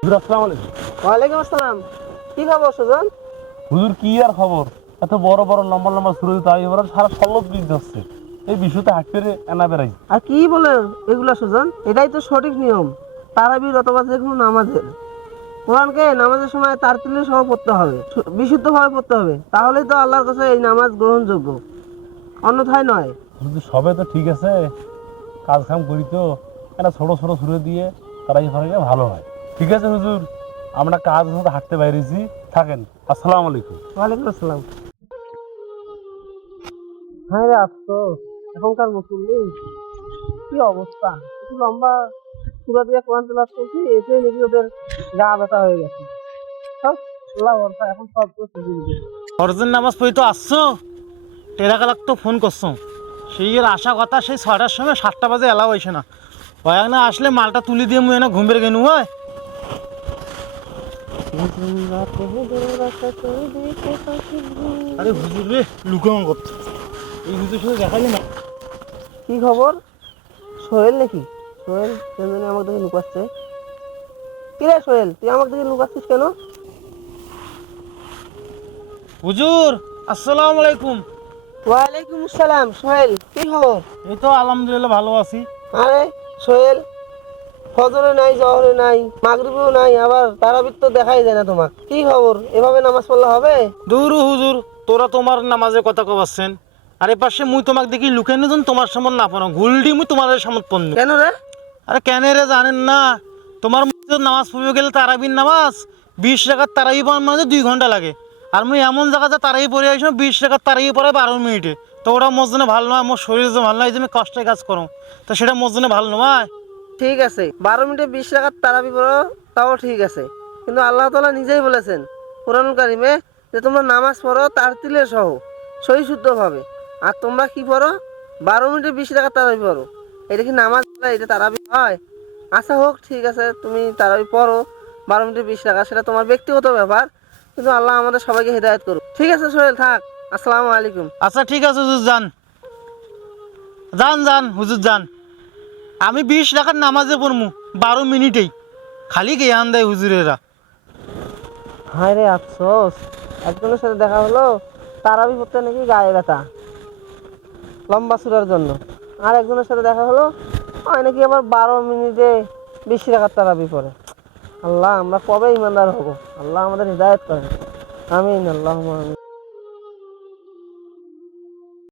হুজুর আসসালামু আলাইকুম। ওয়ালাইকুম আসসালাম। কি খবর সুজন? হুজুর কি আর খবর? এত বড় বড় লম্বা লম্বা সুরজ তাই এবার সারা যাচ্ছে। এই বিশুতে হাট পেরে এনা বেড়াই আর কি বলে এগুলা সুজন? এটাই তো সঠিক নিয়ম। তারাবির অথবা যে কোনো নামাজের। কোরআনকে নামাজের সময় তার তিলের সহ পড়তে হবে। বিশুদ্ধভাবে পড়তে হবে। তাহলেই তো আল্লাহর কাছে এই নামাজ গ্রহণযোগ্য। অন্যথায় নয়। হুজুর সবে তো ঠিক আছে। কাজ কাম করি তো ছোট ছোট সুরে দিয়ে তারাই ভালো হয়। ঠিক আছে হুজুর। আমরা কাজ মতো হাঁটতে বাইরেছি। থাকেন। আসসালামু আলাইকুম। ওয়ালাইকুম আসসালাম। হ্যাঁ রে আফসোস। এখনকার মুসল্লি কি অবস্থা? একটু লম্বা পুরো দিয়ে কোরআন তেলাওয়াত করছি এতে নাকি ওদের গা ব্যথা হয়ে গেছে। সব আল্লাহ ভরসা, এখন সব তো সুযোগ দিবে নামাজ পড়ি তো আসছো? টেরাকালাক তো ফোন করছ। সেই এর আশা কথা সেই ছয়টার সময় সাতটা বাজে এলাও হয়েছে না। হয় না আসলে মালটা তুলি দিয়ে মুই না ঘুমের গেনু হয়। আরে হুজুর রে লুকাম করতে এই হুজুর সাথে দেখালি না? কি খবর? সোহেল নাকি? সোহেল কেন জানি আমাকে দেখে লুকাচ্ছে। কি রে সোহেল তুই আমার দেখে লুকাচ্ছিস কেন? হুজুর আসসালামু আলাইকুম। ওয়ালাইকুম আসসালাম সোহেল কি খবর? এই তো আলহামদুলিল্লাহ ভালো আছি। আরে সোহেল ফজরে নাই জহরে নাই মাগরিবেও নাই আবার তারাবির তো দেখাই যায় না তোমার কি খবর? এভাবে নামাজ পড়লে হবে? দূর হুজুর তোরা তোমার নামাজের কথা কবাচ্ছেন। আরে পাশে মুই তোমাকে দেখি লুকাইনো যেন তোমার সামনে না পানো গুলডি মুই তোমাদের সামনে পণ্য কেন রে? আরে কেন রে জানেন না? তোমার নামাজ পড়বে গেলে তারাবির নামাজ বিশ টাকার তারাবি পড়ার মানে দুই ঘণ্টা লাগে। আর মুই এমন জায়গা জায়গাতে তারাবি পড়ে আসি বিশ টাকার তারাবি পড়ে বারো মিনিটে। তো ওটা মসজিদে ভালো নয় আমার শরীর যে ভালো নয় যে আমি কষ্টে কাজ করো। তো সেটা মসজিদে ভালো নয়। ঠিক আছে, বারো মিনিটে বিশ টাকার তারাবি পড়ো তাও ঠিক আছে। কিন্তু আল্লাহ তালা নিজেই বলেছেন কোরআন কারিমে যে তোমরা নামাজ পড়ো, তার তিলের সহ, সহি শুদ্ধভাবে। আর তোমরা কি পড়ো? বারো মিনিটে বিশ টাকার তারাবি পড়ো। এটা কি নামাজ এটা তারাবি হয়? আচ্ছা হোক, ঠিক আছে, তুমি তারাবি পড়ো, বারো মিনিটে বিশ টাকা, সেটা তোমার ব্যক্তিগত ব্যাপার। কিন্তু আল্লাহ আমাদের সবাইকে হেদায়ত করুক। ঠিক আছে, সোহেল, থাক। আসসালামু আলাইকুম। আচ্ছা ঠিক আছে, হুজুর যান। যান যান, হুজুর যান। আমি বিশ টাকার নামাজে পড়মু, বারো মিনিটেই। খালি জ্ঞান দেয় হুজুরেরা। হায় রে আফসোস, একজনের সাথে দেখা হলো, তারাবি পড়তে নাকি গায়ে ব্যথা। লম্বা সুরার জন্য। আর একজনের সাথে দেখা হলো, হয় নাকি আবার বারো মিনিটে বিশ টাকার তারাবি পড়ে। আল্লাহ, আমরা কবে ইমানদার হব? আল্লাহ আমাদের হৃদায়ত করে আমিন আল্লাহ আমিন।